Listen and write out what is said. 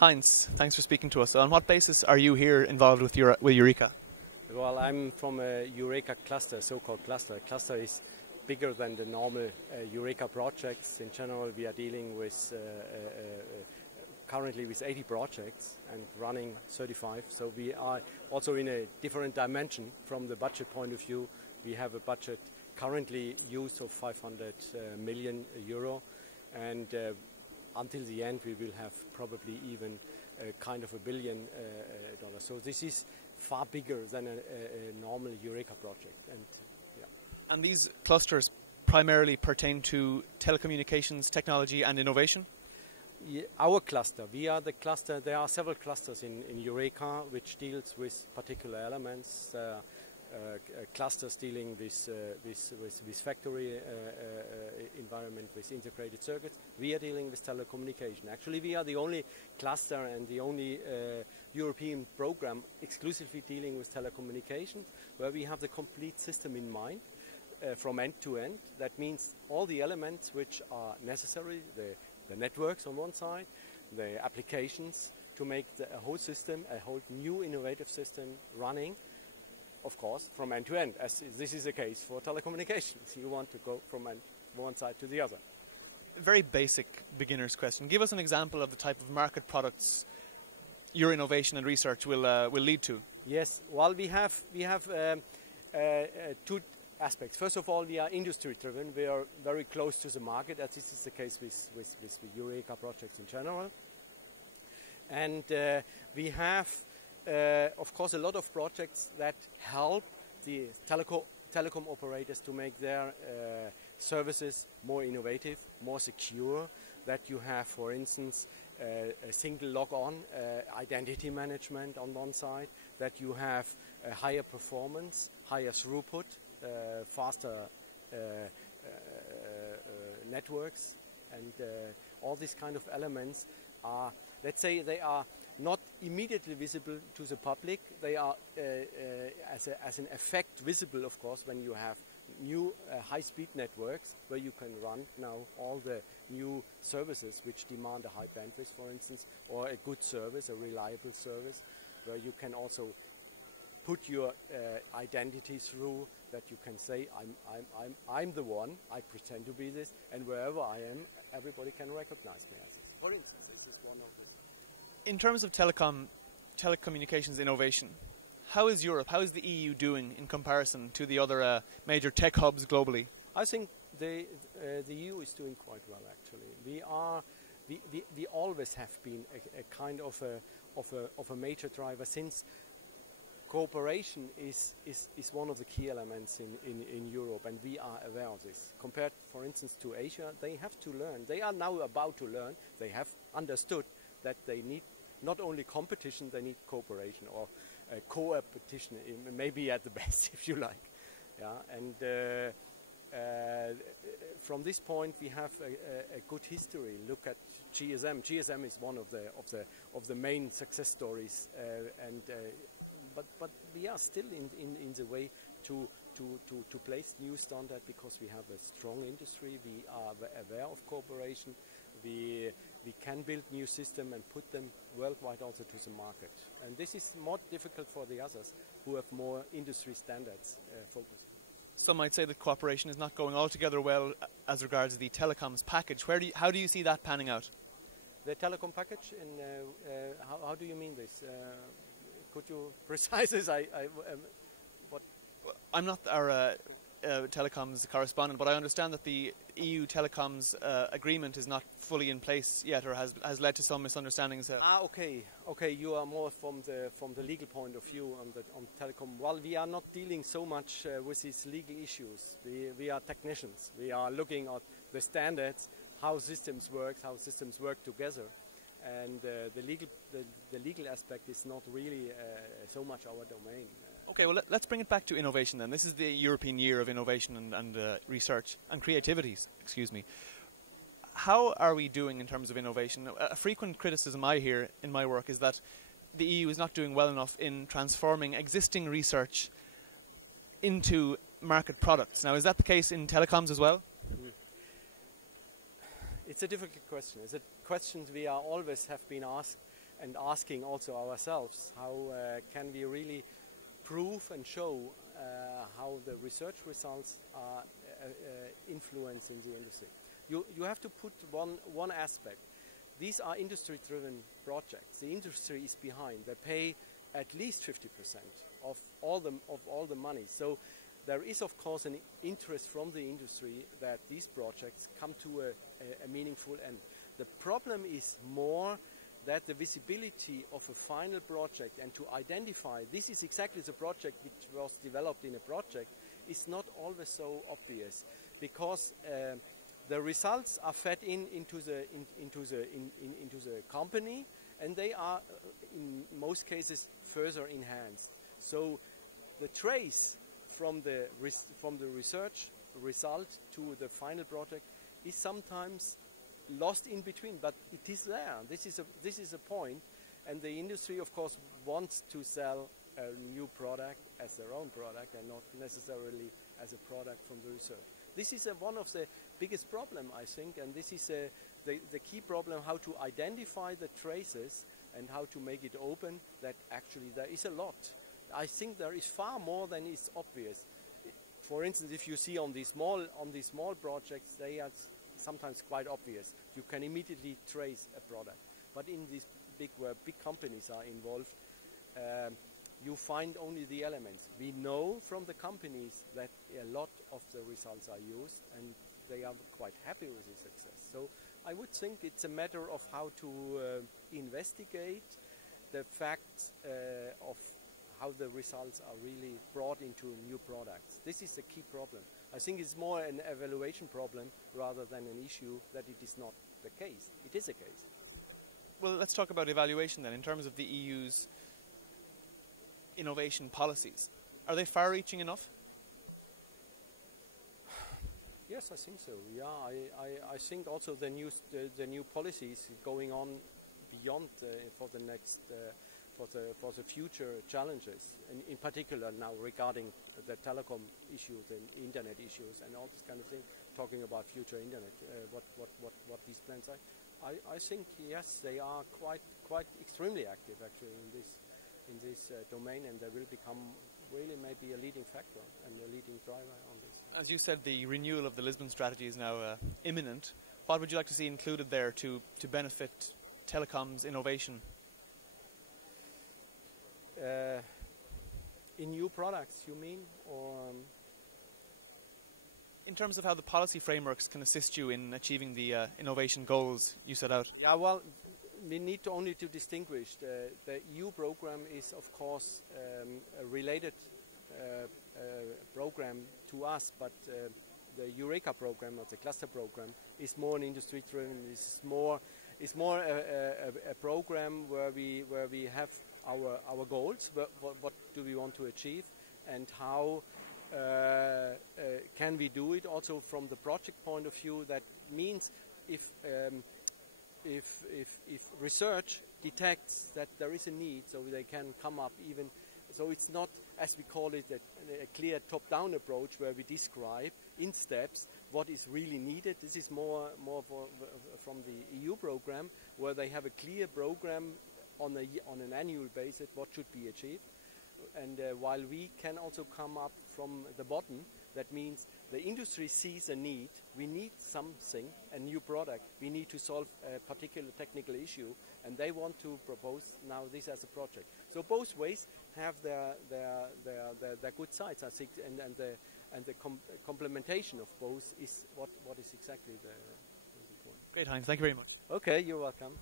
Heinz, thanks for speaking to us. On what basis are you here involved with Eureka? Well, I'm from a Eureka cluster, so-called cluster. A cluster is bigger than the normal Eureka projects. In general, we are dealing with currently with 80 projects and running 35. So we are also in a different dimension from the budget point of view. We have a budget currently used of 500 million euro, and until the end we will have probably even kind of $1 billion. So this is far bigger than a normal Eureka project. And these clusters primarily pertain to telecommunications, technology and innovation? Yeah, our cluster, we are the cluster. There are several clusters in Eureka which deals with particular elements. Clusters dealing with factory environment, with integrated circuits. We are dealing with telecommunication. Actually, we are the only cluster and the only European program exclusively dealing with telecommunications, where we have the complete system in mind from end to end. That means all the elements which are necessary, the networks on one side, the applications to make a whole system, a whole new innovative system running, of course, from end to end, as this is the case for telecommunications. You want to go from one side to the other. Very basic beginner's question. Give us an example of the type of market products your innovation and research will lead to. Yes, well, we have two aspects. First of all, we are industry driven. We are very close to the market, as this is the case with Eureka projects in general. And we have of course, a lot of projects that help the telecom operators to make their services more innovative, more secure. That you have, for instance, a single log-on identity management on one side. That you have a higher performance, higher throughput, faster networks, and all these kind of elements are, let's say, they are not immediately visible to the public. They are as an effect visible, of course, when you have new high-speed networks where you can run now all the new services which demand a high bandwidth, for instance, or a good service, a reliable service, where you can also put your identity through, that you can say, I'm the one, I pretend to be this, and wherever I am, everybody can recognize me as this. For instance, this is one of the... In terms of telecommunications innovation, how is Europe, how is the EU doing in comparison to the other major tech hubs globally? I think the EU is doing quite well, actually. We always have been a kind of a major driver, since cooperation is one of the key elements in Europe, and we are aware of this. Compared, for instance, to Asia, they have to learn. They are now about to learn. They have understood that they need not only competition, they need cooperation, or co-opetition, maybe at the best, if you like. Yeah, and from this point, we have a good history. Look at GSM. GSM is one of the main success stories, but we are still in the way to place new standard, because we have a strong industry. We are aware of cooperation. We can build new system and put them worldwide also to the market. And this is more difficult for the others who have more industry standards focused. Some might say that cooperation is not going altogether well as regards the telecoms package. How do you see that panning out? The telecom package, how do you mean this? Could you precise this? I'm not our telecoms correspondent, but I understand that the EU telecoms agreement is not fully in place yet, or has led to some misunderstandings. Okay. You are more from the legal point of view on telecom. Well, we are not dealing so much with these legal issues. We are technicians. We are looking at the standards, how systems work together, and the legal aspect is not really so much our domain. Okay, well, let's bring it back to innovation then. This is the European Year of Innovation and Research and Creativity, excuse me. How are we doing in terms of innovation? A frequent criticism I hear in my work is that the EU is not doing well enough in transforming existing research into market products. Now, is that the case in telecoms as well? It's a difficult question. It's a question we are always have been asked, and asking also ourselves how can we really prove and show how the research results are influencing the industry. You have to put one aspect. These are industry-driven projects. The industry is behind. They pay at least 50% of all the money. So there is, of course, an interest from the industry that these projects come to a meaningful end. The problem is more that the visibility of a final project and to identify this is exactly the project which was developed in a project is not always so obvious, because the results are fed into the company, and they are in most cases further enhanced. So the trace from the research result to the final project is sometimes lost in between, but it is there. This is a point, and the industry, of course, wants to sell a new product as their own product and not necessarily as a product from the research. This is one of the biggest problem, I think, and this is the key problem: how to identify the traces and how to make it open. That actually there is a lot. I think there is far more than is obvious. For instance, if you see on these small projects, they are sometimes quite obvious. You can immediately trace a product. But in these where big companies are involved, you find only the elements. We know from the companies that a lot of the results are used, and they are quite happy with the success. So I would think it's a matter of how to investigate the fact of how the results are really brought into new products. This is a key problem. I think it's more an evaluation problem rather than an issue that it is not the case. It is a case. Well, let's talk about evaluation then, in terms of the EU's innovation policies. Are they far-reaching enough? Yes, I think so. Yeah, I think also the new policies going on beyond for the next for the future challenges, and in particular now regarding the telecom issues and internet issues and all this kind of thing, talking about future internet, what these plans are. I think yes, they are quite extremely active actually in this domain, and they will become really maybe a leading factor and a leading driver on this. As you said, the renewal of the Lisbon strategy is now imminent. What would you like to see included there to benefit telecoms innovation? In new products, you mean, or in terms of how the policy frameworks can assist you in achieving the innovation goals you set out? Yeah, well, we need only to distinguish. The EU program is, of course, a related program to us, but the Eureka program, or the cluster program, is more an industry-driven. It's more a program where we have our goals. What do we want to achieve, and how can we do it? Also, from the project point of view, that means if research detects that there is a need, so they can come up even. So it's not, as we call it, a clear top-down approach where we describe in steps what is really needed. This is more from the EU program, where they have a clear program on an annual basis what should be achieved. And while we can also come up from the bottom, that means the industry sees a need. We need something, a new product. We need to solve a particular technical issue, and they want to propose now this as a project. So both ways have their good sides, I think, and the complementation of both is what is exactly the important. Great, Heinz. Thank you very much. Okay, you're welcome.